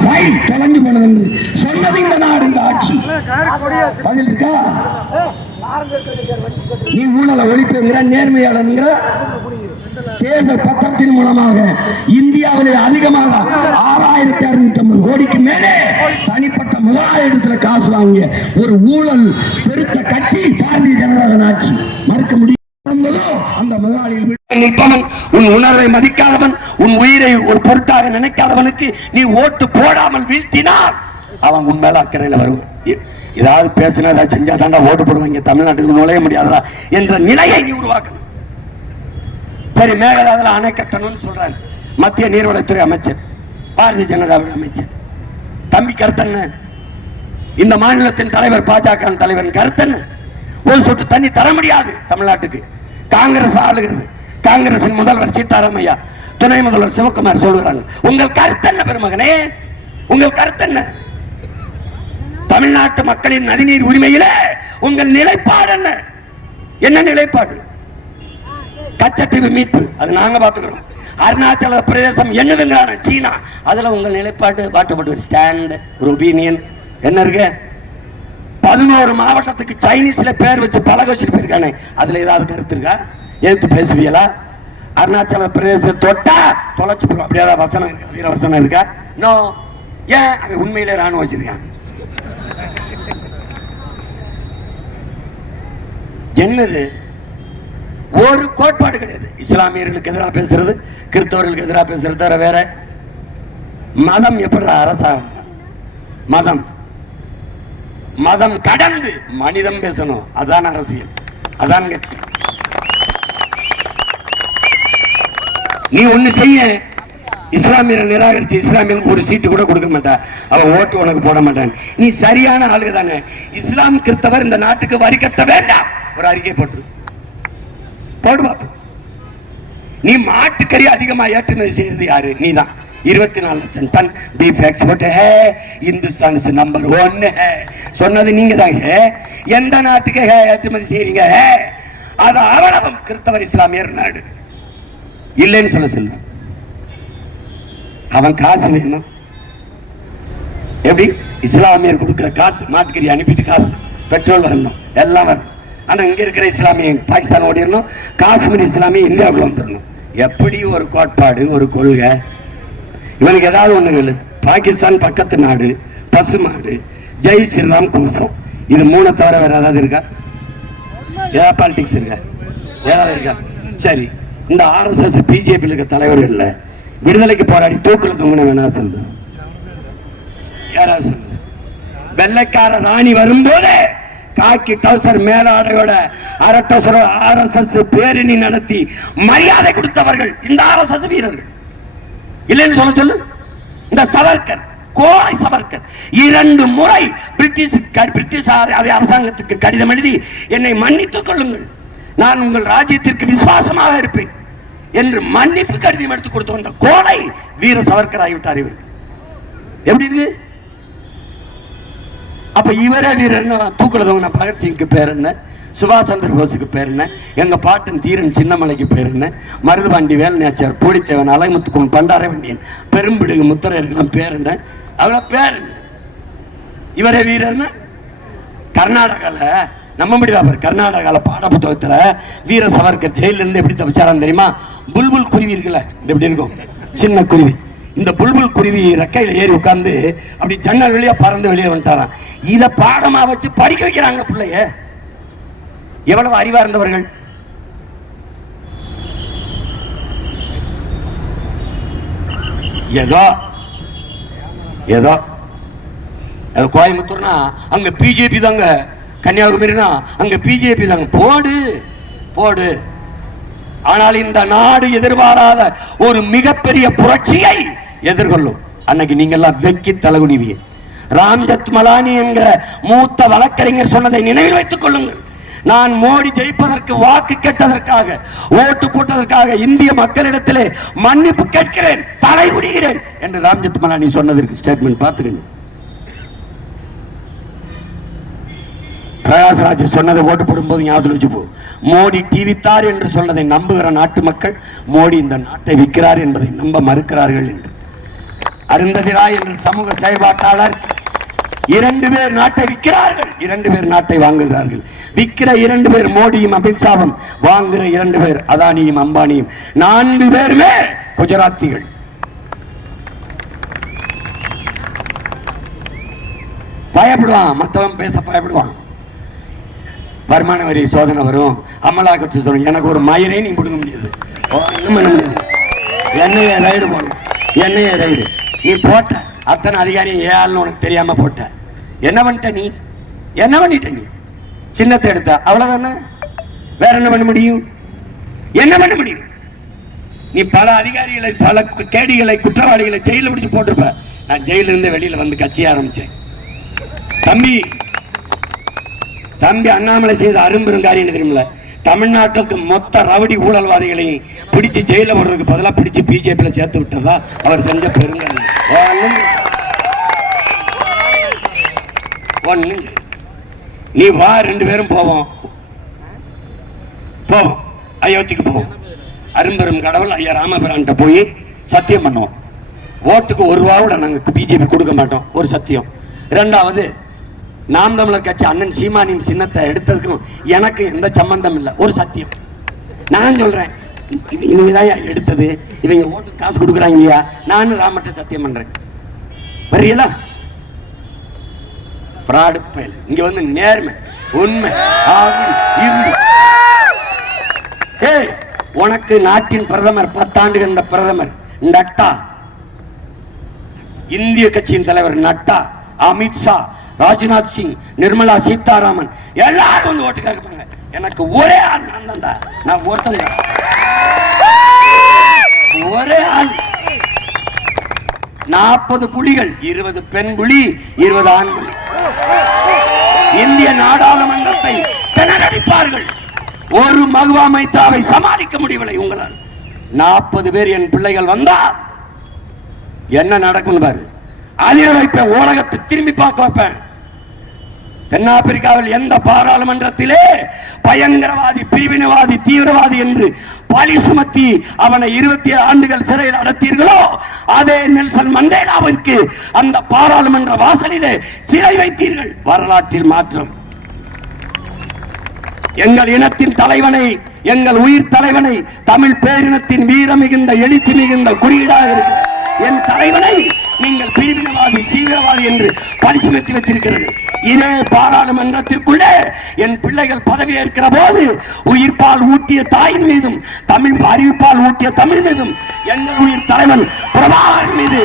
File தொலைஞ்சு போனது என்று சொன்னது இந்த நாடு, இந்த ஆட்சி. பதில் இருக்கா? நீ ஊழலை ஒழிப்புங்கிற, நேர்மையாளங்கிற. தேர்தல் பத்திரத்தின் மூலமாக இந்தியாவிலே அதிகமாக 6650 கோடிக்கு மேலே தனிப்பட்ட முதலாளிடத்துல காசு வாங்கிய ஒரு ஊழல் பெருத்த கட்சி பாரதிய ஜனதா ஆட்சி. மறுக்க முடியும். அந்த முதலாளியில் நிற்பவன், உன் உணர்வை மதிக்காதவன், உன் உயிரை ஒரு பொருட்டாக நினைக்காதவனுக்கு நீ ஓட்டு போடாமல் வீழ்த்தினால் அவன் உன் மேல அக்கறையில் வருவான். ஏதாவது பேசினா ஏதாவது செஞ்சா தாண்டா ஓட்டு போடுவாங்க, தமிழ்நாட்டுக்கு நுழைய முடியாதா என்ற நிலையை நீ உருவாக்கணும். சரி, மேகதாதுல அணை கட்டணும்னு சொல்றாரு மத்திய நீர்வளத்துறை அமைச்சர், பாரதிய ஜனதாவுடைய அமைச்சர். தம்பி கருத்தன்னு, இந்த மாநிலத்தின் தலைவர், பாஜக தலைவர் கருத்தன்னு, ஒரு சொட்டு தண்ணி தர முடியாது தமிழ்நாட்டுக்கு. காங்கிரஸ் ஆளுகிறது, காங்கிரசின் முதல்வர் சீதாராமையா, துணை முதல்வர் சிவகுமார் சொல்லுகிறாங்க. உங்கள் கருத்து என்ன பெருமகனே? உங்கள் கருத்து என்ன? தமிழ்நாட்டு மக்களின் நதிநீர் உரிமையில உங்கள் நிலைப்பாடு என்ன? என்ன நிலைப்பாடு? கச்சத்தீவு மீட்பு அது நாங்க பாத்துக்கிறோம். அருணாச்சல பிரதேசம் என்னதுங்கிறான சீனா, அதுல உங்கள் நிலைப்பாடு வாட்டப்பட்டு ஸ்டாண்ட், ஒரு ஒப்பீனியன் என்ன இருக்கு? 11 மாவட்டத்துக்கு சைனீஸ்ல பேர் வச்சு பழக வச்சுட்டு போயிருக்கானே, அதுல ஏதாவது கருத்து இருக்கா? எடுத்து பேசுவீங்களா? அருணாச்சல பிரதேச தொட்டா தொலைச்சு போடும், அப்படி ஏதாவது வசனம் இருக்கா? வீர வசனம் இருக்கா? நோ. ஏன்? அவன் உண்மையிலே ராணுவம் வச்சிருக்கான். என்னது? ஒரு கோட்பாடு கிடையாது. இஸ்லாமியர்களுக்கு எதிராக பேசுறது, கிறிஸ்தவர்களுக்கு எதிராக பேசுறது தவிர வேற. மதம் எப்படி அரசாங்கம்? மதம் மதம் கடந்து மனிதம் பேசணும். அதான் அரசியல், அதான் கட்சி. நீ ஒண்ணு செய்ய, இஸ்லாமியரை நிராகரிச்சு இஸ்லாமியனுக்கு ஒரு சீட்டு கூட கொடுக்க மாட்டா, அவன் ஓட்டு உனக்கு போட மாட்டான். நீ சரியான ஆளுக தானே. இஸ்லாம் கிறிஸ்தவர் இந்த நாட்டுக்கு வரி கட்ட வேண்டாம், ஒரு அறிக்கை போட்டு போடுவா. நீ மாட்டுக்கறி அதிகமா ஏற்றுமதி செய்யறது யாரு? நீதான். 24 லட்சம் ton beef export Hindustan number 1 சொன்னது நீங்க தாங்க. எந்த நாட்டுக்கு ஏற்றுமதி செய்யறீங்க? அது அவ்வளவும் கிறிஸ்தவர் இஸ்லாமியர் நாடு இல்லைன்னு சொல்ல. அவன் காசு வேணும். எப்படி? இஸ்லாமியர் கொடுக்கிற காசு, மாட்டுக்கறி அனுப்பிட்டு காசு, பெட்ரோல் வரணும், எல்லாம் வரணும். ஆனா இங்க இருக்கிற இஸ்லாமிய பாகிஸ்தான் ஓடிடணும், காஷ்மீர் இஸ்லாமிய இந்தியாவுக்குள்ள வந்துடணும். எப்படி ஒரு கோட்பாடு, ஒரு கொள்கை? இவனுக்கு ஏதாவது ஒண்ணு. பாகிஸ்தான் பக்கத்து நாடு, பசுமாடு, ஜெய் ஸ்ரீராம் கோஷம், இது 3 தவிர வேற ஏதாவது இருக்கா? ஏதாவது பாலிடிக்ஸ் இருக்கா? ஏதாவது இருக்கா? சரி, இந்த RSS பிஜேபி இருக்க தலைவர்கள் விடுதலைக்கு போராடி தூக்குல தொங்குன வேணா சொல்லு. யாராவது சொல்லு. வெள்ளைக்கார ராணி வரும்போது காக்கி டவுசர் மேலாடையோட அரட்டோசர RSS பேரணி நடத்தி மரியாதை கொடுத்தவர்கள் இந்த RSS வீரர்கள் இல்லைன்னு சொல்ல சொல்லு. இந்த சவர்கர், கோரை சவர்கர் 2 முறை பிரிட்டிஷ் அரசாங்கத்துக்கு கடிதம் எழுதி என்னை மன்னித்துக் கொள்ளுங்கள், நான் உங்கள் ராஜ்யத்திற்கு விசுவாசமாக இருப்பேன் என்று மன்னிப்பு கடிதம் எடுத்து கொடுத்த அந்த கோரை வீர சவர்கர் ஆகிவிட்டார். இவர் எப்படி இருக்கு? அப்ப இவரே வீரர். தூக்குலதவன பகத்சிங்க்கு பேர் என்ன? சுபாஷ் சந்திர போஸுக்கு பேர் என்ன? எங்க பாட்டன் தீரன் சின்னமலைக்கு பேர் என்ன? மருதுபாண்டி வேலநாச்சியார், பூலித்தேவன், அலைமுத்துக்குன், பண்டாரவண்டியன், பெரும்பிடுகு முத்தரையர்கள்லாம் பேர் என்ன? அவ்வளோ பேர் என்ன? இவரே வீரர்னா கர்நாடகால நம்ப முடியாத கர்நாடகால பாட புத்தகத்துல வீர சவர்கர் ஜெயில இருந்து எப்படி தப்பிச்சாராம் தெரியுமா? புல்புல் குருவி இருக்குல்ல, இது எப்படி இருக்கும்? சின்ன குருவி. இந்த புல்புல் குருவி ரெக்கையில ஏறி உட்கார்ந்து அப்படி ஜன்னல் வழியா பறந்து வெளியே வந்துட்டாராம். இத பாடமா வச்சு படிக்க வைக்கிறாங்க பிள்ளைய. எவ்வளவு அறிவா இருந்தவர்கள்! ஏதோ ஏதோ கோயம்புத்தூர்னா அங்க பிஜேபி தாங்க, கன்னியாகுமரினா அங்க பிஜேபி தாங்க. போடு போடு. ஆனால் இந்த நாடு எதிர்பாராத ஒரு மிகப்பெரிய புரட்சியை எதிர்கொள்ளும். அன்னைக்கு நீங்க எல்லாம் வெக்கி தலகுனிவிய. ராம்ஜெத் மலானி என்கிற மூத்த வழக்கறிஞர் சொன்னதை நினைவில் வைத்துக் கொள்ளுங்கள். நான் மோடி ஜெயிப்பதற்கு வாக்கு கேட்டதற்காக, ஓட்டு போட்டதற்காக இந்திய மக்களிடத்திலே மன்னிப்பு கேட்கிறேன், தலை குனிகிறேன் என்று ராம்ஜெத் மலானி சொன்னதற்கு ஸ்டேட்மெண்ட் பார்த்துக்கங்க. பிரகாஷ்ராஜ் சொன்னதை ஓட்டு போடும்போது ஞாபகம் வச்சுப்போ. மோடி டிவித்தார் என்று சொன்னதை நம்புகிற நாட்டு மக்கள் மோடி இந்த நாட்டை விற்கிறார் என்பதை நம்ப மறுக்கிறார்கள் என்று. அருந்ததி ராய் என்ற சமூக செயல்பாட்டாளர் 2 பேர் நாட்டை விற்கிறார்கள், 2 பேர் நாட்டை வாங்குகிறார்கள். விற்கிற 2 பேர் மோடியும் அமித்ஷாவும், வாங்குகிற 2 பேர் அதானியும் அம்பானியும். 4 பேருமே குஜராத்திகள். பயப்படுவான், மற்றவன் பேச பயப்படுவான். வருமான வரி சோதனை வரும், அமலாக்கத்து சோதனை. எனக்கு ஒரு மயிரை நீ பிடுங்க முடியாது, என்னைய ரைடு போடணும், என்னைய ரைடு நீ போட்ட அத்தனை அதிகாரியும் ஏன்னு உனக்கு தெரியாம போட்ட. என்ன பண்ணிட்ட நீ? என்ன பண்ணிட்ட நீ? சின்னத்தை எடுத்த அவ்வளவுதானே, வேற என்ன பண்ண முடியும்? என்ன பண்ண முடியும்? நீ பல அதிகாரிகளை, பல கேடிகளை, குற்றவாளிகளை ஜெயில பிடிச்சு போட்டிருப்ப. நான் ஜெயில இருந்து வெளியில வந்து கட்சி ஆரம்பிச்சேன். தம்பி தம்பி அண்ணாமலை செய்த அரும்பெரும் காரியம் தெரியுமில்ல? தமிழ்நாட்டுக்கு மொத்த ரவுடி ஊழல்வாதிகளையும் பிடிச்சு ஜெயில போடுறதுக்கு பதிலாக பிடிச்சு பிஜேபியில சேர்த்து விட்டதா அவர் செஞ்ச பெருங்காரியம். நீ வா, 2 பேரும் போவோம், அயோத்திக்கு போவோம். அரும்பெரும் கடவுள் ஐயா ராமபிரான்ட்ட போய் சத்தியம் பண்ணுவோம். ஓட்டுக்கு 1 ரூபா கூட நாங்க பிஜேபி கொடுக்க மாட்டோம், ஒரு சத்தியம். 2வது, நாம் தமிழர் கட்சி அண்ணன் சீமானின் சின்னத்தை எடுத்ததுக்கும் எனக்கு எந்த சம்பந்தம் இல்லை, ஒரு சத்தியம். நான் சொல்றேன், இவங்க தான் எடுத்தது, இவங்க ஓட்டு காசு கொடுக்குறாங்கய்யா, நானும் ராமட்ட சத்தியம் பண்றேன். வரியலா? ஃப்ராடு பயல். இங்க வந்து நேர்மை, உண்மை. உனக்கு நாட்டின் பிரதமர் 10 ஆண்டுகள் பிரதமர் நட்டா, இந்திய கட்சியின் தலைவர் நட்டா, அமித்ஷா, ராஜ்நாத் சிங், நிர்மலா சீதாராமன் எல்லாரும் வந்து ஓட்டு கேட்பாங்க. எனக்கு ஒரே ஆள் நான் தான்டா, நான் ஒருத்தங்க, ஒரே ஆள். 40 புலிகள், 20 பெண் புலி, 20 ஆண் புலி. இந்திய நாடாளுமன்றத்தை திணறடிப்பார்கள். ஒரு மகுவா மைத்ராவை சமாளிக்க முடியவில்லை உங்களால். 40 பேர் என் பிள்ளைகள் வந்தா என்ன நடக்கும் பாரு. அதிர வைப்பேன், உலகத்தை திரும்பி பார்க்க வைப்பேன். தென்னாப்பிரிக்காவில் எந்த பாராளுமன்றத்திலே பயங்கரவாதி, பிரிவினவாதி, தீவிரவாதி என்று பழி சுமத்தி அவனை 27 ஆண்டுகள் சிறையில் அடைத்தீர்களோ, அதே நெல்சன் மண்டேலாவிற்கு அந்த பாராளுமன்ற வாசலிலே சிறை வைத்தீர்கள். வரலாற்றில் மாற்றம். எங்கள் இனத்தின் தலைவனை, எங்கள் உயிர் தலைவனை, தமிழ் பேரினத்தின் வீரம் மிகுந்த, எழுச்சி மிகுந்த குறியீடாக இருக்கிற என் தலைவனை நீங்கள் பிரிவினவாதி, தீவிரவாதி என்று பழி சுமத்தி வைத்திருக்கிறது. இதே பாராளுமன்றத்திற்குள்ளே என் பிள்ளைகள் பதவி ஏற்கிற போது உயிர்ப்பால் ஊட்டிய தாயின் மீதும், தமிழ் அறிவிப்பால் ஊட்டிய தமிழ் மீதும், எங்கள் உயிர் தலைவன் பிரபாகர் மீது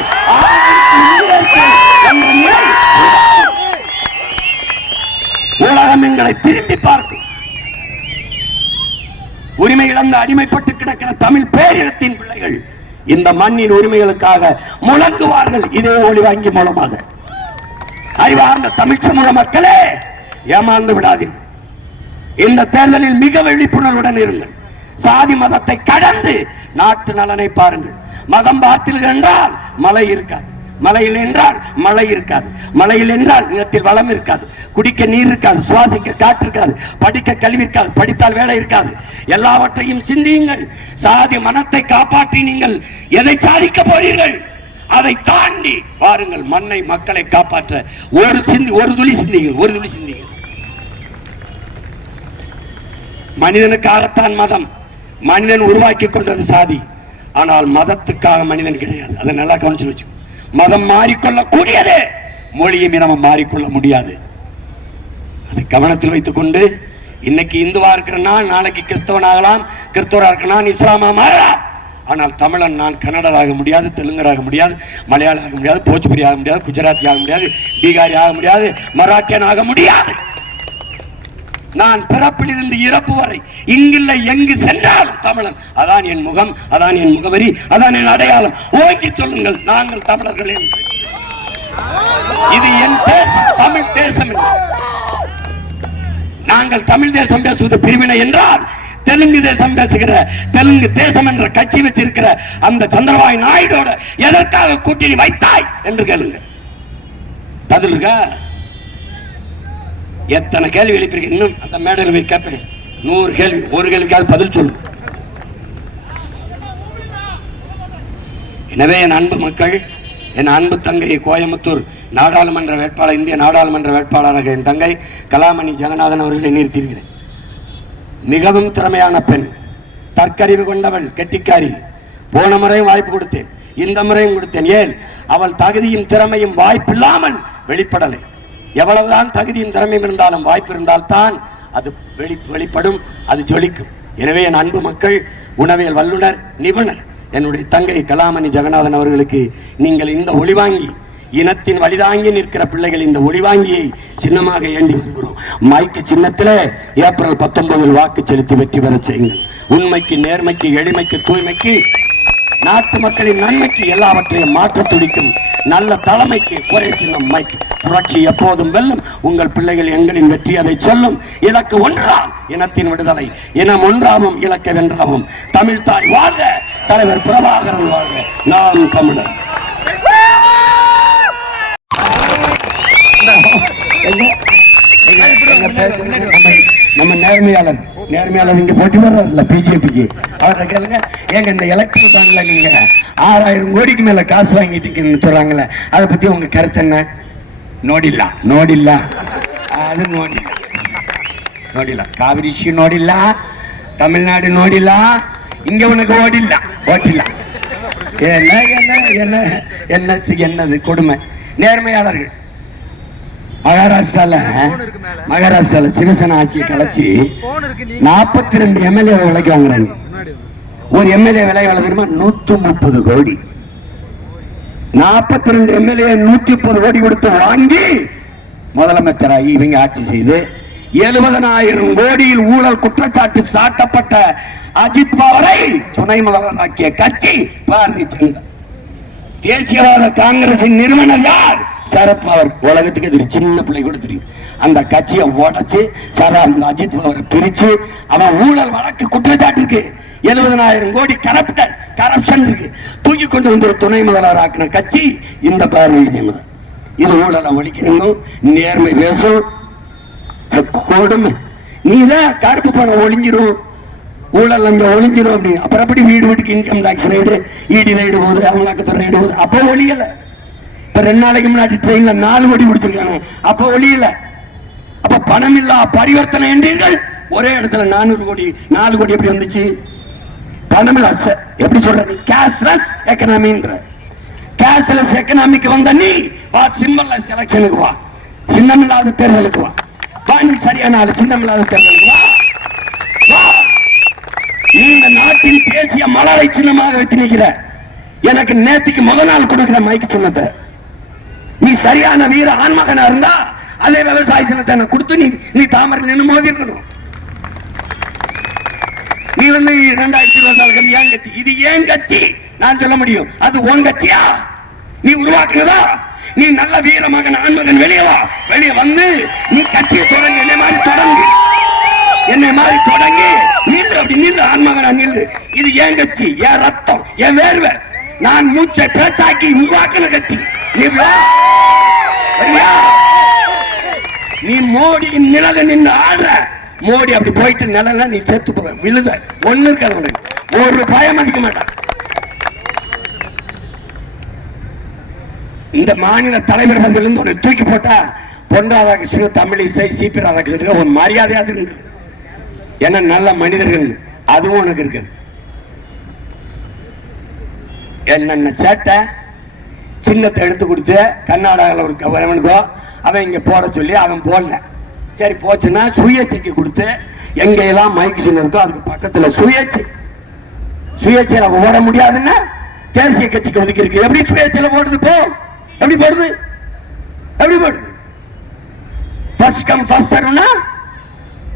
உலகம் எங்களை திரும்பி பார்க்கும். உரிமை இழந்த அடிமைப்பட்டு கிடக்கிற தமிழ் பேரினத்தின் பிள்ளைகள் இந்த மண்ணின் உரிமைகளுக்காக முழங்குவார்கள். இதே ஒளி வங்கி மூலமாக. அறிவார்ந்த தமிழ் சமூக மக்களே, ஏமாந்து விடாதீர்கள். இந்த தேர்தலில் மிக விழிப்புணர்வுடன் இருங்கள். சாதி மதத்தை கடந்து நாட்டு நலனை பாருங்கள். மதம் பார்த்தீர்கள் என்றால் மழை இருக்காது, மலையில் என்றால் மழை இருக்காது, மலையில் என்றால் நிலத்தில் வளம் இருக்காது, குடிக்க நீர் இருக்காது, சுவாசிக்க காற்று இருக்காது, படிக்க கல்வி இருக்காது, படித்தால் வேலை இருக்காது. எல்லாவற்றையும் சிந்தியுங்கள். சாதி மனத்தை காப்பாற்றி நீங்கள் எதை சாதிக்க போறீர்கள்? அதை தாண்டி வாருங்கள். மண்ணை, மக்களை காப்பாற்ற ஒரு துளி சிந்திங்கள், ஒரு துளி சிந்திங்கள். மனிதனுக்காகத்தான் மதம், மனிதன் உருவாக்கி கொண்டது சாதி. ஆனால் மதத்துக்காக மனிதன் கிடையாது. அதை நல்லா கவனிச்சு வச்சு. மதம் மாறிக்கொள்ளக்கூடியது, மொழியும் இனமும் மாறிக்கொள்ள முடியாது. அதை கவனத்தில் வைத்துக் கொண்டு, இன்னைக்கு இந்துவா இருக்கிற நான் நாளைக்கு கிறிஸ்தவனாகலாம், கிறிஸ்தவராக இருக்கிற நான் இஸ்லாமா மாறலாம். ஆனால் தமிழன் நான் கன்னடராக முடியாது, தெலுங்கராக முடியாது, மலையாளம் ஆக முடியாது, போச்சுபுரி ஆக முடியாது, குஜராத்தி ஆக முடியாது, பீகாரி ஆக முடியாது, மராட்டியன் ஆக முடியாது. நான் பிறப்பிலிருந்து இறப்பு வரை இங்கில்லை எங்கு சென்றாலும் தமிழன். அதான் என் முகம், அதான் என் முகவரி, அதான் என் அடையாளம். ஓங்கி சொல்லுங்கள், நாங்கள் தமிழர்கள் என்று. இது என் தேசம், தமிழ் தேசம். நாங்கள் தமிழ் தேசம் பேசுவது பிரிவினை என்றால், தெலுங்கு தேசம் பேசுகிற, தெலுங்கு தேசம் என்ற கட்சி வச்சிருக்கிற அந்த சந்திரபாபு நாயுடோட எதற்காக கூட்டணி வைத்தாய் என்று கேளுங்க. பதில் இருக்கா? எத்தனை கேள்வி எழுப்பியிருக்க? இன்னும் அந்த மேடையில் போய் கேட்பேன். 100 கேள்வி, ஒரு கேள்விக்காவது பதில் சொல்லு. எனவே என் அன்பு மக்கள், என் அன்பு தங்கை கோயம்புத்தூர் நாடாளுமன்ற வேட்பாளர், இந்திய நாடாளுமன்ற வேட்பாளராக என் தங்கை கலாமணி ஜெகநாதன் அவர்களை நிறுத்தியிருக்கிறேன். மிகவும் திறமையான பெண், தற்கறிவு கொண்டவள், கெட்டிக்காரி. போன முறையும் வாய்ப்பு கொடுத்தேன், இந்த முறையும் கொடுத்தேன். ஏன்? அவள் தகுதியும் திறமையும் வாய்ப்பில்லாமல் வெளிப்படலை. எவ்வளவுதான் தகுதியும் திறமையும் இருந்தாலும் வாய்ப்பு இருந்தால்தான் அது வெளிப்படும், அது ஜொலிக்கும். எனவே என் அன்பு மக்கள், உணவியல் வல்லுனர், நிபுணர் என்னுடைய தங்கை கலாமணி ஜெகநாதன் அவர்களுக்கு நீங்கள் இந்த ஒளிவாங்கி, இனத்தின் வழிதாங்கி நிற்கிற பிள்ளைகள் இந்த ஒளிவாங்கியை சின்னமாக ஏந்தி வருகிறோம். மைக்கு சின்னத்தில் ஏப்ரல் 19 வாக்கு செலுத்தி வெற்றி பெற செய்யுங்கள். உண்மைக்கு, நேர்மைக்கு, எளிமைக்கு, தூய்மைக்கு, நாட்டு மக்களின் நன்மைக்கு எல்லாவற்றையும் மாற்ற துடிக்கும் நல்ல தலைமைக்கு குறை சின்னம் மைக். புரட்சி எப்போதும் வெல்லும். உங்கள் பிள்ளைகள் எங்களின் வெற்றி அதை சொல்லும். இலக்கு ஒன்றாம், இனத்தின் விடுதலை. இனம் ஒன்றாவும் இலக்கை வென்றாவும். தமிழ் தாய் வாழ்க, தலைவர் பிரபாகரன் வாழ்க, நாம் தமிழர். நம்ம நேர்மையாளர் இங்க போட்டி வர்றாருல்ல பிஜேபிக்கு, அவரை கேளுங்க. ஏங்க இந்த எலக்ட்ரல் பாண்ட்ல நீங்க 6000 கோடிக்கு மேல காசு வாங்கிட்டீங்கன்னு சொல்றாங்கல்ல, அதை பத்தி உங்க கருத்து என்ன? நோடில்லா அது நோடில்லா காவிரி இஷ்யூ நோடில்லா, தமிழ்நாடு நோடில்லா, இங்க உனக்கு ஓட்டில்லா. என்னது கொடுமை. நேர்மையாளர்கள் மகாராஷ்டிரால சிவசேனா ஆட்சியை கலைச்சி 42 எம்எல்ஏ விலைக்கு வாங்குறாங்க. ஒரு எம்எல்ஏ விலை தெரியுமா? 130 கோடி. 42 எம்எல்ஏ 130 கோடி கொடுத்து வாங்கி முதலமைச்சராகி இவங்க ஆட்சி செய்து 70,000 கோடியில் ஊழல் குற்றச்சாட்டு சாட்டப்பட்ட அஜித் பவாரை துணை முதல்வராக்கிய கட்சி பாரதிய ஜனதா. தேசியவாத காங்கிரசின் நிறுவனர் யார்? சரத்பவார். உலகத்துக்கு தெரியும், சின்ன பிள்ளை கூட தெரியும். அந்த கட்சியை உடைச்சு அஜித் பவாரை பிரிச்சு அவன் ஊழல் வழக்கு குற்றச்சாட்டு இருக்கு, 70,000 கோடி கரப்ஷன் இருக்கு, தூக்கி கொண்டு வந்து துணை முதல்வர் ஆக்கின கட்சி இந்த பாரதிய ஜனதா. இது ஊழலை ஒழிக்கணும், நேர்மை பேசும், கொடுமை. நீதான் கருப்பு பணம் ஒழிஞ்சிரும், ஊழல் அங்க ஒழிஞ்சிடும் அப்படின்னு. அப்புறம் எப்படி வீட்டுக்கு இன்கம் டாக்ஸ் ரைடு, இடி ரைடு போகுது, அமலாக்கத்துறை ரைடு போகுது. அப்போ ஒழியல. இப்ப 2 நாளைக்கு முன்னாடி ட்ரெயின்ல 4 கோடி கொடுத்திருக்காங்க, அப்ப ஒழியல. அப்ப பணம் இல்லா பரிவர்த்தனை என்றீர்கள், ஒரே இடத்துல 400 கோடி 4 கோடி எப்படி வந்துச்சு? பணம் இல்ல. எப்படி சொல்ற நீ? கேஷ்லெஸ் எக்கனாமின்ற. கேஷ்லெஸ் எக்கனாமிக்கு வந்த நீ வா, சிம்பிள்லெஸ் எலெக்ஷனுக்கு வா, சின்னம் இல்லாத தேர்தலுக்கு வா. நீ சரியான ஆளு, சின்னம் இல்லாத தேர்தலுக்கு வா. இந்த நாட்டின் தேசிய மலரை சின்னமாக வைத்து நிற்கிற எனக்கு நேத்திக்கு முதல் நாள் கொடுக்கிற மைக்கு சின்னத்தை நீ சரியான வீர ஆண்மகனா இருந்தா அதே விவசாய சின்னத்தை கொடுத்து நீ தாமரை நின்று மோதி இருக்கணும். நீ 2024 ஏன் கட்சி? இது ஏன் கட்சி நான் சொல்ல முடியும். அது உன் கட்சியா? நீ உருவாக்குனதா? நீ நல்ல வீர மகன் ஆண்மகன் வெளியே வா. வெளியே வந்து நீ கட்சியை தொடங்கி என்னை மாதிரி தொடங்கி நில்லு. அப்படி நில்லு, ஆண்மகனா நில்லு. இது ஏன் கட்சி, என் ரத்தம், என் வேர்வை, நான் மூச்சை பேச்சாக்கி உருவாக்கின கட்சி. நீ மோடியின் நிழல நின்று ஆடுற. மோடி அப்படி போயிட்டு நிழல நீ செத்து போக விழுத ஒண்ணு இருக்காது. ஒரு பயம் அதிக்க மாட்டான். இந்த மாநில தலைவர் பதிலிருந்து ஒரு தூக்கி போட்டா பொன் ராதாகிருஷ்ணன், தமிழிசை, சிபி ராதாகிருஷ்ணன் ஒரு மரியாதையாக இருந்தது. ஏன்னா நல்ல மனிதர்கள், அதுவும் உனக்கு இருக்குது. என்னென்ன சேட்டை சின்னத்தை எடுத்து கொடுத்து கர்நாடகாவில் ஒரு கவர்மெண்ட்கோ அவன் இங்க போட சொல்லி அவன் போடல. சரி போச்சுன்னா சுயேட்சைக்கு கொடுத்து எங்கெல்லாம் மைக்கு சின்னம் இருக்கோ அதுக்கு பக்கத்துல சுயேட்சையில ஓட முடியாதுன்னா தேசிய கட்சிக்கு ஒதுக்கி இருக்கு. எப்படி சுயேட்சையில போடுது? போ, எப்படி போடுது? ஃபர்ஸ்ட் கம் ஃபர்ஸ்ட் சர்வ்னா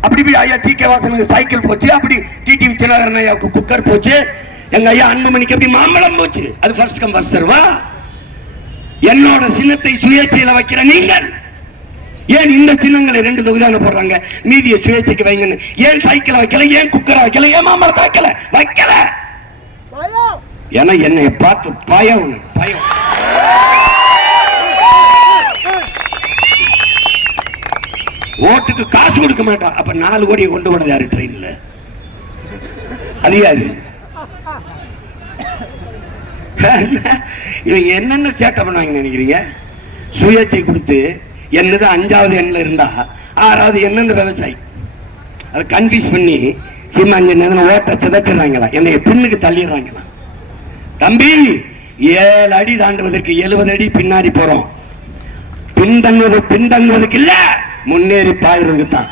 அப்படி ஐயா ஜி.கே. வாசனுக்கு சைக்கிள் போச்சு, அப்படி டிடிவி தினகரன் ஐயாவுக்கு குக்கர் போச்சு, எங்க ஐயா அன்புமணிக்கு எப்படி மாம்பழம் போச்சு. அது ஃபர்ஸ்ட் கம் ஃபர்ஸ்ட் சர்வா? என்னோட சின்னத்தை சுயேட்சையில வைக்கிற நீங்கள் ஏன் இந்த சின்னங்களை 2 தொகுதியான போடுறாங்க, மீதியை சுயேட்சைக்கு வைங்கன்னு? ஏன் சைக்கிள் வைக்கல, ஏன் குக்கரை வைக்கல, ஏன் மாம்பழத்தை வைக்கல? ஏன்னா என்னை பார்த்து பயம். ஓட்டுக்கு காசு கொடுக்க மாட்டான். அப்ப 4 கோடியை கொண்டு போனது யாரு ட்ரெயின்ல? அது யாரு? இவங்க என்னென்ன சேட்டை பண்ணுவாங்க நினைக்கிறீங்க? சுயேட்சை கொடுத்து என்னது 5வது எண்ணில் இருந்தா 6வது என்னென்ன விவசாயி அதை கன்ஃபியூஸ் பண்ணி சிம்மாஞ்சன் ஓட்ட சிதைச்சிடறாங்களா, என்னைய பின்னுக்கு தள்ளிடுறாங்களா. தம்பி 7 அடி தாண்டுவதற்கு 70 அடி பின்னாடி போறோம். பின்தங்குவதற்கு இல்ல, முன்னேறி பாய்றதுக்கு தான்.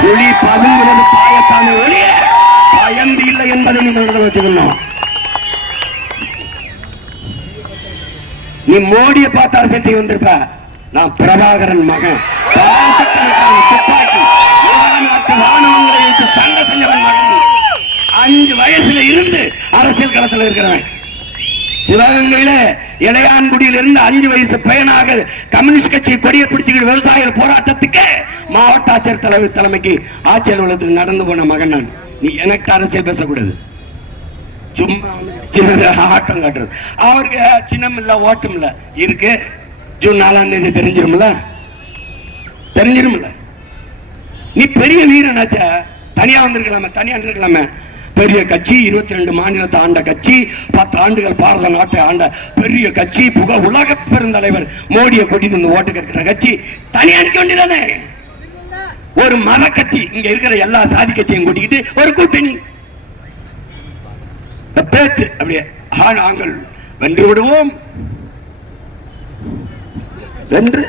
புலி பதுங்குவது பாயத்தான ஒளிய பயந்து இல்லை என்பதை நீங்க வச்சுக்கணும். நீ மோடியை பார்த்து அரசியல் செய்ய வந்திருப்ப, நான் பிரபாகரன் மகன், துப்பாக்கி ராணுவங்களை வைத்து சண்டை செஞ்சவன் மகன், 5 வயசுல இருந்து அரசியல் களத்தில் இருக்கிறவன். சிவகங்கையில இளையான்குடியில் இருந்து 5 வயசு பையனாக கம்யூனிஸ்ட் கட்சி கொடியை பிடிச்சுக்கிட்டு விவசாயிகள் போராட்டத்துக்கு மாவட்ட ஆட்சியர் தலைமைக்கு ஆட்சியர் அலுவலகத்துக்கு நடந்து போன மகன் நான். நீ எனக்கு அரசியல் பேசக்கூடாது, சும்மா சின்ன ஆட்டம் காட்டுறது. அவருக்கு சின்னம் இல்ல ஓட்டம் இல்ல இருக்கு. ஜூன் 4ஆம் தேதி தெரிஞ்சிரும்ல. நீ பெரிய வீரனாச்ச, தனியா வந்திருக்கலாமே, தனியா இருக்கலாமே. பெரிய கட்சி, 22 மாநிலத்தை ஆண்ட கட்சி, 10 ஆண்டுகள் பாரத நாட்டை ஆண்ட பெரிய கட்சி, உலக பெருந்தலைவர் மோடியை கூட்டிட்டு வந்து ஓட்டு கேட்கிற கட்சி, தனியா நிக்க வேண்டியதானே. ஒரு மத கட்சி, இங்க இருக்கிற எல்லா சாதி கட்சியும் கூட்டிக்கிட்டு ஒரு கூட்டணி பேச்சு அப்படியே. நாங்கள் வென்று விடுவோம் வென்று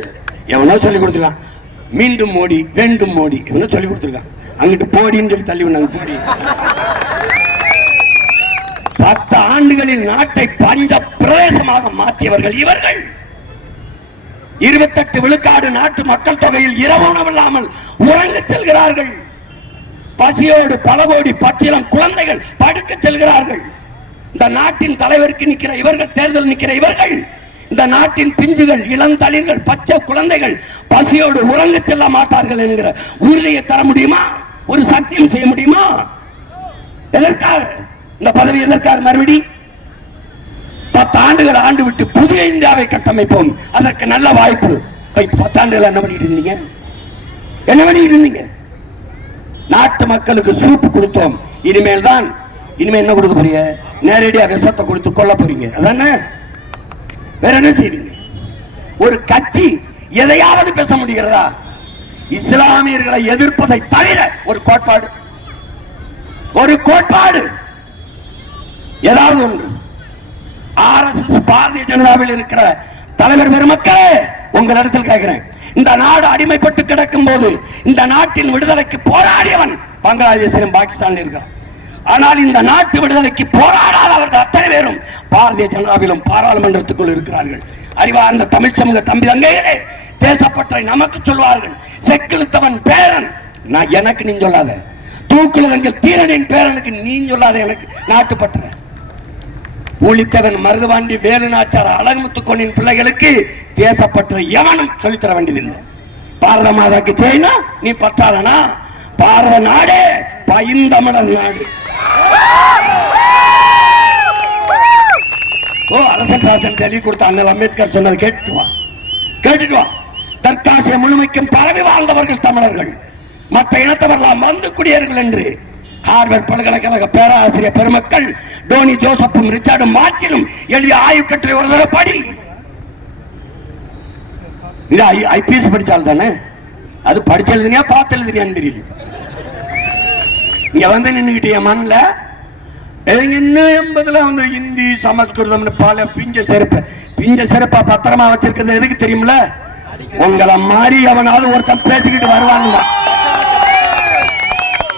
எவனோ சொல்லி கொடுத்துருக்கான். மீண்டும் மோடி, வேண்டும் மோடி எவனோ சொல்லி கொடுத்துருக்கான். அங்கிட்டு போடின்னு சொல்லி தள்ளி விடாங்க. போடி 10 ஆண்டுகளில் நாட்டை பஞ்ச பிரதேசமாக மாற்றியவர்கள் இவர்கள். 28 விழுக்காடு நாட்டு மக்கள் தொகையில் இரவு உணவில்லாமல் உறங்க செல்கிறார்கள். பசியோடு பல கோடி பச்சிலம் குழந்தைகள் படுக்க செல்கிறார்கள். இந்த நாட்டின் தலைவருக்கு நிற்கிற இவர்கள், தேர்தல் நிற்கிற இவர்கள், இந்த நாட்டின் பிஞ்சுகள், இளந்தளிர்கள், பச்சை குழந்தைகள் பசியோடு உறங்க செல்ல மாட்டார்கள் என்கிற உறுதியை தர முடியுமா? ஒரு சத்தியம் செய்ய முடியுமா? எதற்காக இந்த பதவி? எதற்காக மறுபடி 10 ஆண்டுகள் ஆண்டு விட்டு புதிய இந்தியாவை கட்டமைப்போம், அதற்கு நல்ல வாய்ப்பு. 10 ஆண்டுகள் என்ன பண்ணிட்டு இருந்தீங்க? நாட்டு மக்களுக்கு சூப்பு கொடுத்தோம். இனிமேல் என்ன கொடுக்க போறீங்க? நேரடியா விஷத்தை கொடுத்து கொல்ல போறீங்க. அதானே, வேற என்ன செய்வீங்க? ஒரு கட்சி எதையாவது பேச முடிகிறதா? இஸ்லாமியர்களை எதிர்ப்பதை தவிர ஒரு கோட்பாடு ஏதாவது ஒன்று. RSS பாரதிய ஜனதாவில் இருக்கிற தலைவர் பெருமக்களே, உங்களிடத்தில் கேட்கிறேன். இந்த நாடு அடிமைப்பட்டு கிடக்கும் போது இந்த நாட்டின் விடுதலைக்கு போராடியவன் பங்களாதேஷிலும் பாகிஸ்தானில் இருக்கிறான். ஆனால் இந்த நாட்டு விடுதலைக்கு போராடாதவர்கள் அத்தனை பேரும் பாரதிய ஜனதாவிலும் பாராளுமன்றத்துக்குள் இருக்கிறார்கள். அறிவார்ந்த தமிழ் சமூக தம்பி தங்கைகளே, தேசப்பற்றை நமக்கு சொல்வார்கள். செக்கிழுத்தவன் பேரன் நான், எனக்கு நீ சொல்லாத. தூக்குழுதங்கள் தீரனின் பேரனுக்கு நீ சொல்லாத. எனக்கு நாட்டுப்பற்ற. ஊழித்தவன் மருதுவாண்டி வேலுநாச்சார அழகுமுத்துக்கொண்ணின் பிள்ளைகளுக்கு தேசப்பற்ற எவனும் சொல்லித்தர வேண்டியதில்லை. பாரத மாதாக்கு செய்யினா நீ பற்றாதனா? பாரத நாடே பைந்தமிழர் நாடு. அரசியல் சாசனம் எழுதி கொடுத்த அண்ணல் அம்பேத்கர் சொன்னது கேட்டுட்டு வா. தெற்காசிய முழுமைக்கும் பரவி வாழ்ந்தவர்கள் தமிழர்கள், மற்ற இனத்தவர்கள் வந்து குடியேறுகள் என்று ஹார்வர்ட் பல்கலைக்கழக பேராசிரியர் பெருமக்கள் டோனி ஜோசப்பும் ரிச்சார்டும் மார்ட்டினும் எழுதிய ஆய்வு கட்டுரை ஒரு தடவை படி. இது IPS படிச்சால் தானே, அது படிச்சு எழுதுனியா பார்த்து எழுதுனியான்னு தெரியல. இங்க வந்து நின்றுகிட்ட மண்ணில் 80ல வந்து ஹிந்தி சமஸ்கிருதம் பல பிஞ்ச செருப்பா பத்திரமா வச்சிருக்கிறது எதுக்கு தெரியுமில? உங்களை மாதிரி அவனாவது ஒருத்தன் பேசிக்கிட்டு வருவானுங்க.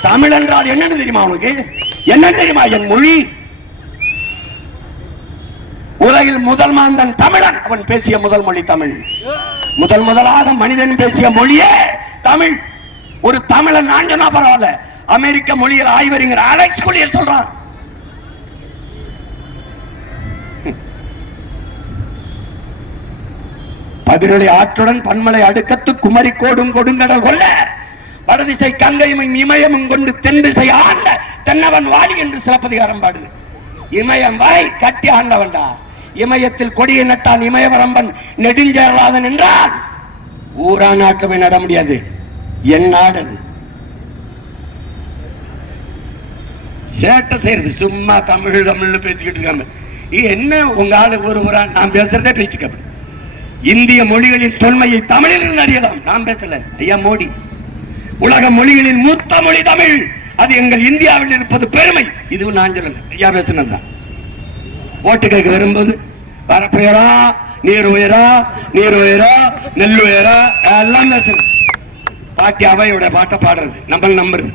தமிழ் என்றால் என்னன்னு தெரியுமா? உனக்கு என்னன்னு தெரியுமா? என் மொழி. உலகில் முதல் மாந்தன் தமிழன், அவன் பேசிய முதல் மொழி தமிழ். முதலாக மனிதன் பேசிய மொழியே தமிழ். ஒரு தமிழன் நான் சொன்னா பரவாயில்ல, அமெரிக்க மொழியில் ஆய்வறிஞர் அலெக்ஸ் குலியல் சொல்றான். பதிரொலி ஆற்றுடன் பன்மலை அடுக்கத்து குமரி கோடும் கொடுங்கடல் கொல்ல வடதிசை கங்கையும் இமயமும் கொண்டு தென் திசை ஆண்ட தென்னவன் வாடி என்று சிலப்பதிகாரம் பாடுது. இமயம் வரை கட்டி ஆண்டவன்டா. இமயத்தில் கொடியை நட்டான் இமயவரம்பன் நெடுஞ்சேரலாதன் என்றால் ஊரா நாட்டு போய் நட முடியாது. என் நாடு சேட்டை செய்யறது. சும்மா தமிழ்னு பேசிக்கிட்டு இருக்காங்க. என்ன உங்க ஆளு ஒரு நான் பேசுறதே பேச்சுக்க. இந்திய மொழிகளின் தொன்மையை தமிழில் இருந்து அறியலாம். நான் பேசல, ஐயா மோடி. உலக மொழிகளின் மூத்த மொழி தமிழ், அது எங்கள் இந்தியாவில் இருப்பது பெருமை. இதுவும் நான் சொல்லல, ஐயா பேசுனதான். ஓட்டு கேட்க வரும்போது வரப்பெயரா நீர் உயரா நீர் உயரா நெல் உயரா எல்லாம் பேசணும். பாட்டி அவையோட பாட்டை பாடுறது நம்ம நம்புறது.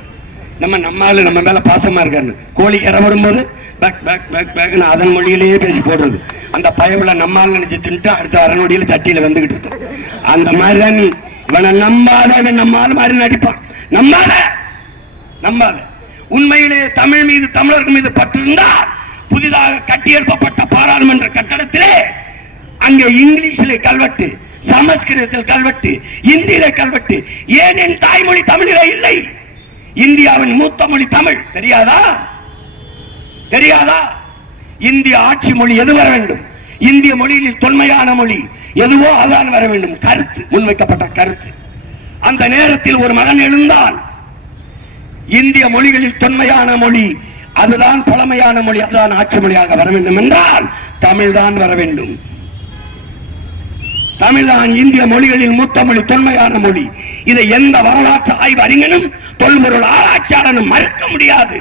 நம்மால நம்ம மேல பாசமா இருக்காரு. கோழிக்கு இறவடும் போது பேக் பேக் பேக் பேக் அதன் மொழியிலேயே பேசி போடுறது. அந்த பயவுல நம்மால் நினைச்சு தின்ட்டு அடுத்த அரைநொடியில சட்டியில வந்துகிட்டு இருக்கு. அந்த மாதிரிதான் நீ இவனை நம்பாத, நம்மால் மாதிரி நடிப்பான். நம்பாத. உண்மையிலே தமிழ் மீது தமிழர்கள் மீது பற்றிருந்தால் புதிதாக கட்டியெழுப்பப்பட்ட பாராளுமன்ற கட்டடத்திலே அங்கே இங்கிலீஷிலே கல்வெட்டு, சமஸ்கிருதத்தில் கல்வெட்டு, இந்தியிலே கல்வெட்டு. ஏன் என் தாய்மொழி தமிழிலே இல்லை? இந்தியாவின் மூத்த மொழி தமிழ். தெரியாதா? இந்திய ஆட்சி மொழி எது வர வேண்டும்? இந்திய மொழியில் தொன்மையான மொழி எதுவோ அதான் வர வேண்டும். கருத்து முன்வைக்கப்பட்ட கருத்து. அந்த நேரத்தில் ஒரு மகன் எழுந்தான், இந்திய மொழிகளில் தொன்மையான மொழி அதுதான் பழமையான மொழி, அதுதான் ஆட்சி மொழியாக வர வேண்டும் என்றால் தமிழ் தான் வர வேண்டும். தமிழ்தான் இந்திய மொழிகளில் மூத்த மொழி, தொன்மையான மொழி. இதை எந்த வரலாற்று ஆய்வு அறிஞனும் தொல்பொருள் ஆராய்ச்சியாளனும் மறுக்க முடியாது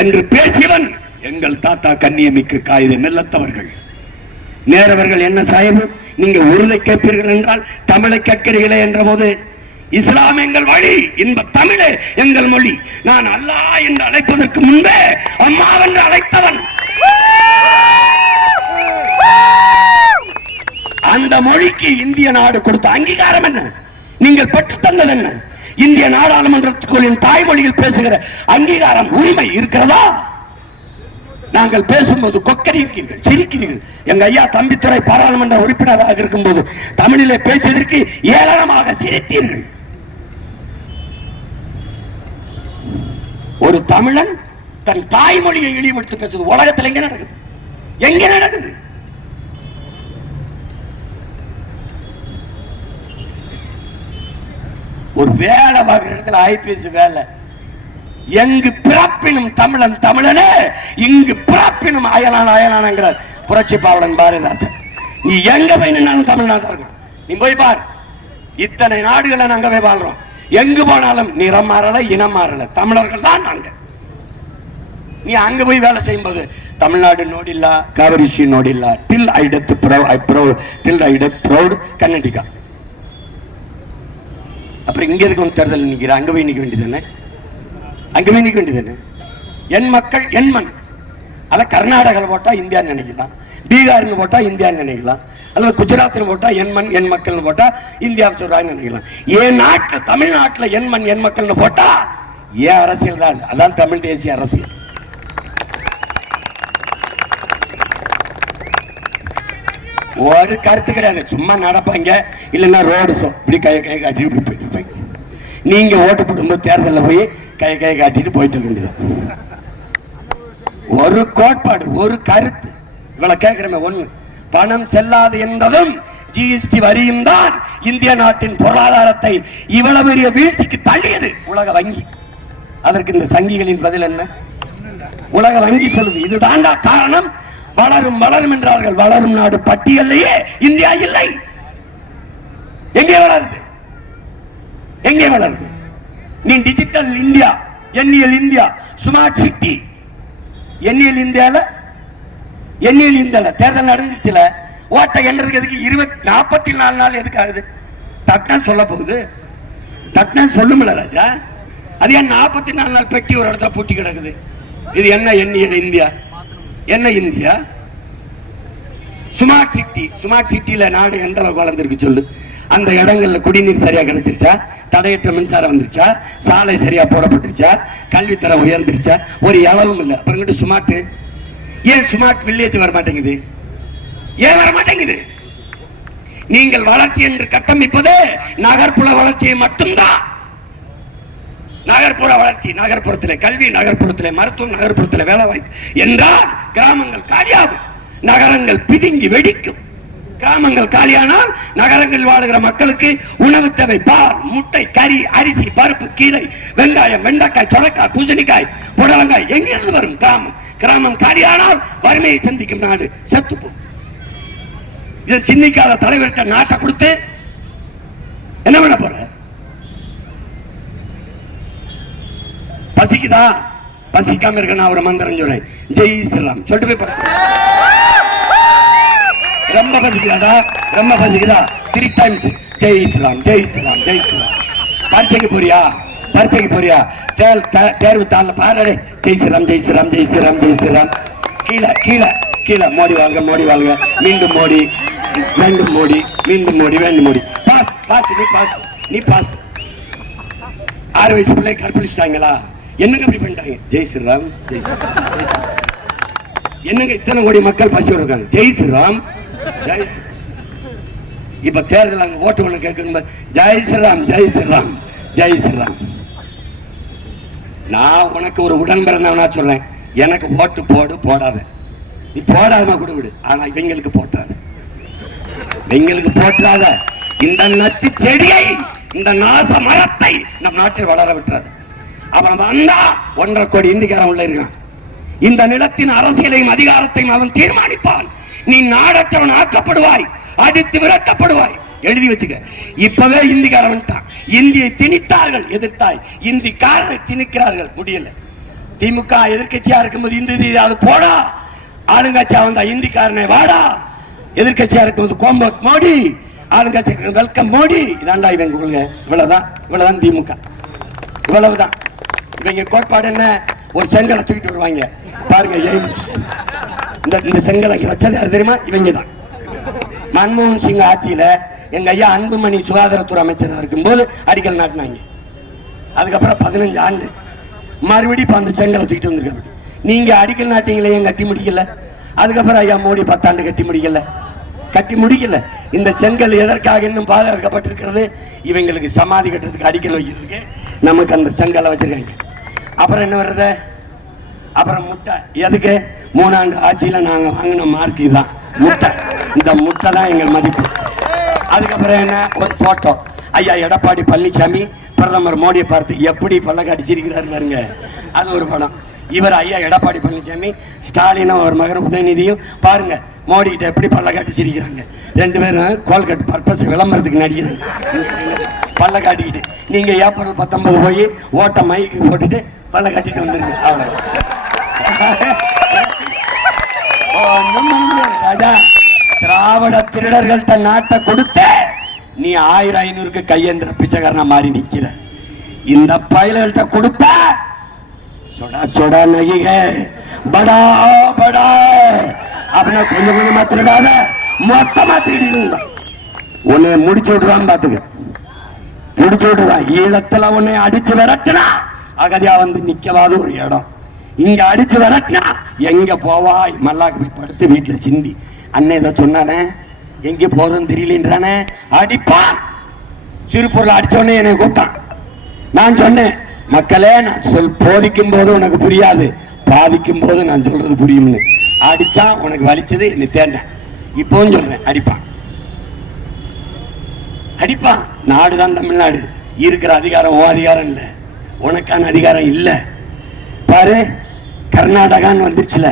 என்று பேசியவன் எங்கள் தாத்தா கண்ணியமிக்க காகித மெல்லத்தவர்கள். நேரவர்கள் என்ன சாயபு, நீங்க உருளை கேட்பீர்கள் என்றால் தமிழை கேட்கிறீர்களே என்ற போது, இஸ்லாம் எங்கள் வழி, இன்ப தமிழே எங்கள் மொழி. நான் அல்லாஹ் என்று அழைப்பதற்கு முன்பே அம்மாவென்று அழைத்தவன். அந்த மொழிக்கு இந்திய நாடு கொடுத்த அங்கீகாரம் என்ன? நீங்கள் பெற்று தந்தது என்ன? இந்திய நாடாளுமன்றத்துக்குள் தாய்மொழியில் பேசுகிற அங்கீகாரம், உரிமை இருக்கிறதா? நாங்கள் பேசும்போது கொக்கரிக்கிறீர்கள், சிரிக்கிறீர்கள். எங்க ஐயா தம்பித்துறை பாராளுமன்ற உறுப்பினராக இருக்கும் போது தமிழிலே பேசியதற்கு ஏளனமாக சிரித்தீர்கள். ஒரு தமிழன் தன் தாய்மொழியை இழிவுபடுத்தி பேசுவது உலகத்தில் எங்க நடக்குது? எங்க நடக்குது? ஒரு வேலை பார்க்கிற இடத்துல ஐபிஎஸ் வேலை, எங்கு பிறப்பினும் தமிழன் தமிழனே, இங்கு பிறப்பினும் அயலான அயலானங்கிறார் புரட்சி பாவலன் பாரதிதாசன். நீ எங்க போய் நின்னாலும் தமிழ்நாடு இருக்கும். நீ போய் பார், இத்தனை நாடுகளை நாங்க போய் வாழ்றோம். எங்கு போனாலும் நிறம் மாறல, இனம் மாறல, தமிழர்கள் தான் நாங்க. நீ அங்க போய் வேலை செய்யும் போது தமிழ்நாடு நோடில்ல, காவிரிஷி நோடில்ல, டில் ஐ டெத் ப்ரௌட் கர்நாடகா. அப்புறம் இங்க எதுக்கு வந்து தேர்தல் நிக்கிற? அங்க போய் நிக்க வேண்டியதானே, அங்க போய் நிக்க வேண்டியதானே. என் மக்கள் என் மண். அத கர்நாடகாவில் போட்டா இந்தியான்னு நினைக்கலாம், பீகார்னு போட்டா இந்தியான்னு நினைக்கலாம், அல்லது குஜராத்னு போட்டா என் மண் என் மக்கள்னு போட்டா இந்தியாவை சொல்றாங்கன்னு நினைக்கலாம். என் நாட்டில் தமிழ்நாட்டில் என் மண் என் மக்கள்னு போட்டா ஏன் அரசியல் தான். அதான் தமிழ் தேசிய அரசியல். ஒரு கருத்து கிடையாது. சும்மா நடப்பாங்க, இல்லைன்னா ரோடு ஷோ இப்படி கை காட்டிட்டு போயிட்டு. நீங்க ஓட்டு போடும்போது தேர்தலில் போய் கை காட்டிட்டு போயிட்டு வேண்டியது. ஒரு கோட்பாடு, ஒரு கருத்து. இவ்வளவு கேட்கிறமே ஒண்ணு, பணம் செல்லாது என்பதும் ஜிஎஸ்டி வரியும் தான் இந்திய நாட்டின் பொருளாதாரத்தை இவ்வளவு பெரிய வீழ்ச்சிக்கு தள்ளியது உலக வங்கி. அதற்கு இந்த சங்கிகளின் பதில் என்ன? உலக வங்கி சொல்லுது இதுதான்டா காரணம். வளரும் வளரும் என்றார்கள், வளரும் நாடு பட்டியலையே இந்தியா இல்லை. எங்கே வளருது? எங்கே வளருது? நீ டிஜிட்டல் இந்தியா, எண்ணியல் இந்தியா, ஸ்மார்ட் சிட்டி, எண்ணியல் இந்தியால தேர்தல் நடந்துச்சுல, ஓட்டை என்றதுக்கு எதுக்கு 44 நாள் எதுக்கு ஆகுது? தட்னா சொல்ல போகுது, தட்னா சொல்லுமில்ல ராஜா. அது ஏன் 44 நாள் பெட்டி ஒரு இடத்துல பூட்டி கிடக்குது? இது என்ன எண்ணியல் இந்தியா? என்ன இந்தியா? ஸ்மார்ட் சிட்டி, ஸ்மார்ட் சிட்டியில நாடு எந்த அளவுக்கு வளர்ந்துருக்கு சொல்லு. அந்த இடங்கள்ல குடிநீர் சரியா கிடைச்சிருச்சா? தடையற்ற மின்சாரம் வந்துருச்சா? சாலை சரியா போடப்பட்டுருச்சா? கல்வித்தரம் உயர்ந்துருச்சா? ஒரு எளவும் இல்லை. அப்புறம் ஸ்மார்ட், ஏன் ஸ்மார்ட் வில்லேஜ் வர மாட்டேங்குது? ஏன் வர மாட்டேங்குது? நீங்கள் வளர்ச்சி என்று கட்டமைப்பது நகர்ப்புற வளர்ச்சியை மட்டும்தான். நகர்ப்புற வளர்ச்சி, நகர்ப்புறத்திலே கல்வி, நகர்ப்புறத்திலே மருத்துவம், நகர்ப்புறத்திலே வேலை வாய்ப்பு என்றால் கிராமங்கள் காலியாகும், நகரங்கள் பிதுங்கி வெடிக்கும். கிராமங்கள் காலியானால் நகரங்கள் வாழுகிற மக்களுக்கு உணவு தேவை. பால், முட்டை, கறி, அரிசி, பருப்பு, கீரை, வெங்காயம், வெண்டைக்காய், சொரக்காய், பூசணிக்காய், புடலங்காய் எங்கிருந்து வரும்? கிராமம். கிராமம் காலியானால் வறுமையை சந்திக்கும் நாடு செத்துப்போம். இது சிந்திக்காத தலைவர்கிட்ட நாட்டை கொடுத்து என்ன பண்ண போற? பசிக்குதா? பசிக்காம இருக்க நான் ஒரு மந்திரம் சொல்றேன், ஜெய் ஸ்ரீராம் சொல்லிட்டு போய் படுத்து. ரொம்ப பசிக்குதாடா, ரொம்ப பசிக்குதா, 3 times ஜெய் ஸ்ரீராம் ஜெய் ஸ்ரீராம் ஜெய் ஸ்ரீராம். பரீட்சைக்கு போறியா? பரீட்சைக்கு போறியா? தேர்வு தாள்ல பாரு, ஜெய் ஸ்ரீராம் ஜெய் ஸ்ரீராம் ஜெய் ஸ்ரீராம் ஜெய் ஸ்ரீராம். கீழே கீழே கீழே மோடி வாழ்க மோடி வாழ்க, மீண்டும் மோடி வேண்டும் மோடி, மீண்டும் மோடி வேண்டும் மோடி. பாஸ் பாஸ் நீ பாஸ் நீ பாஸ். 6 வயசு பிள்ளை கற்பழிச்சிட்டாங்களா? என்னங்க இப்படி பண்ணிட்டாங்க? ஜெய் ஸ்ரீராம் ஜெய் ஸ்ரீராம் ஜெய் ஸ்ரீராம். என்னங்க இத்தனை கோடி மக்கள் பசியோடு இருக்காங்க? ஜெய் ஸ்ரீராம் ஜெய். இப்ப தேர்தல் அங்க ஓட்டு ஒண்ணு கேட்கும், ஜெய் ஸ்ரீராம் ஜெய் ஸ்ரீராம் ஜெய் ஸ்ரீராம். நான் உனக்கு ஒரு உடன் பிறந்தவனா சொல்றேன், எனக்கு ஓட்டு போடு போடாத, நீ போடாத கூட விடு, ஆனா இவங்களுக்கு போட்டாத, இவங்களுக்கு போட்டாத. இந்த நச்சு செடியை, இந்த நாச மரத்தை நம் நாட்டில் வளர விட்டுறாது. அவன் வந்தா 1.5 கோடி இந்திக்காரன் உள்ள இருக்கான். இந்த நிலத்தின் அரசியலையும் அதிகாரத்தையும் அவன் தீர்மானிப்பான். நீ நாடற்றவன் ஆக்கப்படுவாய், அடித்து விரட்டப்படுவாய். எழுதி வச்சுக்க. இப்பவே இந்திக்காரன் வந்துட்டான். இந்தியை திணித்தார்கள், எதிர்த்தாய். இந்திக்காரனை திணிக்கிறார்கள், முடியல. திமுக எதிர்கட்சியா இருக்கும்போது இந்தி அது போடா, ஆளுங்கட்சியா வந்தா இந்திக்காரனை வாடா, எதிர்கட்சியா இருக்கும்போது கோம்பக் மோடி, ஆளுங்கட்சி வெல்கம் மோடி. இதாண்டா இவங்க கொள்கை. இவ்வளவுதான் திமுக, இவ்வளவுதான். இவங்க கோட்பாடு என்ன? ஒரு செங்கலை தூக்கிட்டு வருவாங்க பாருங்க, எய்ம்ஸ். இந்த செங்கலை வச்சது யாரு தெரியுமா? இவங்க தான். மன்மோகன் சிங் ஆட்சியில எங்க ஐயா அன்புமணி சுகாதாரத்துறை அமைச்சராக இருக்கும்போது அடிக்கல் நாட்டினாங்க. அதுக்கப்புறம் 15 ஆண்டு மறுபடியும் இப்ப அந்த செங்கலை தூக்கிட்டு வந்திருக்காங்க. நீங்க அடிக்கல் நாட்டிங்களே, ஏன் கட்டி முடிக்கல? அதுக்கப்புறம் ஐயா மோடி 10 ஆண்டு கட்டி முடிக்கல. இந்த செங்கல் எதற்காக இன்னும் பாதுகாக்கப்பட்டிருக்கிறது? இவங்களுக்கு சமாதி கட்டுறதுக்கு, அடிக்கல் வைக்கிறதுக்கு நமக்கு அந்த செங்கலை வச்சிருக்காங்க. அப்புறம் என்ன வருது? அப்புறம் முட்டை. எதுக்கு? 3 ஆண்டு ஆட்சியில நாங்க வாங்கின மார்க் இதுதான், முட்டை. இந்த முட்டை தான் எங்கள் மதிப்பு. அதுக்கப்புறம் என்ன? ஒரு போட்டோ. ஐயா எடப்பாடி பழனிசாமி பிரதமர் மோடியை பார்த்து எப்படி பல்லக்காட்டி சிரிக்கிறாரு பாருங்க, அது ஒரு படம். இவர் ஐயா எடப்பாடி பழனிசாமி ஸ்டாலினும் ஒரு மகன் உதயநிதியும் பாருங்க மோடி கிட்ட எப்படி பல்லக்காட்டி சிரிக்கிறாங்க. 2 பேரும் கோல்கட் பர்பஸ் விளம்பரத்துக்கு நடிக்கிறாங்க பல்ல காட்டிக்கிட்டு. நீங்க ஏப்ரல் 19 போய் ஓட்ட மைக்கு போட்டுட்டு பல்ல காட்டிட்டு வந்துருங்க. அவ்வளவு ராஜா. திராவிட திருடர்கள்ட்ட நாட்டை கொடுத்த நீ 1000-500க்கு கையேந்திர பிச்சைக்காரனா மாறி நிக்கிற. இந்த பயல்கள்ட்ட கொடுத்த சொடா சொடா நகிக படா படா அப்படின்னா கொஞ்சம் கொஞ்சமா திருடாத, மொத்தமா திருடிடுங்க. உன்னை முடிச்சு விடுவான்னு பாத்துக்க, முடிச்சு விடுவான். ஈழத்துல உன்னை அடிச்சு விரட்டுனா அகதியா வந்து நிக்கவாத ஒரு இடம். இங்க அடிச்சு விரட்டுனா எங்க போவாய்? மல்லாக்கு போய் படுத்து வீட்டுல சிந்தி. அண்ணன் இதை சொன்னானே, எங்க போறதுன்னு தெரியலன்றானே, அடிப்பான். திருப்பூர்ல அடிச்சோடனே என்னை கூப்பிட்டான். நான் சொன்னேன், மக்களே நான் போதிக்கும் போது உனக்கு புரியாது, பாதிக்கும் போது நான் சொல்றது புரியும்னு. அடிச்சா உனக்கு வலிச்சது என்னை தேண்டேன். இப்பவும் சொல்றேன், அடிப்பான் அடிப்பான். நாடுதான் தமிழ்நாடு. இருக்கிற அதிகாரம் ஓ அதிகாரம் இல்ல, உனக்கான அதிகாரம் இல்ல. பாரு, கர்நாடகான்னு வந்துருச்சுல,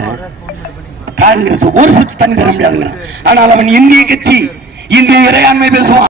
காங்கிரஸ் ஒரு சுத்து தண்ணி தர முடியாதுங்க. ஆனால் அவன் இந்திய கட்சி, இந்திய இறையாண்மை பேசுவான்.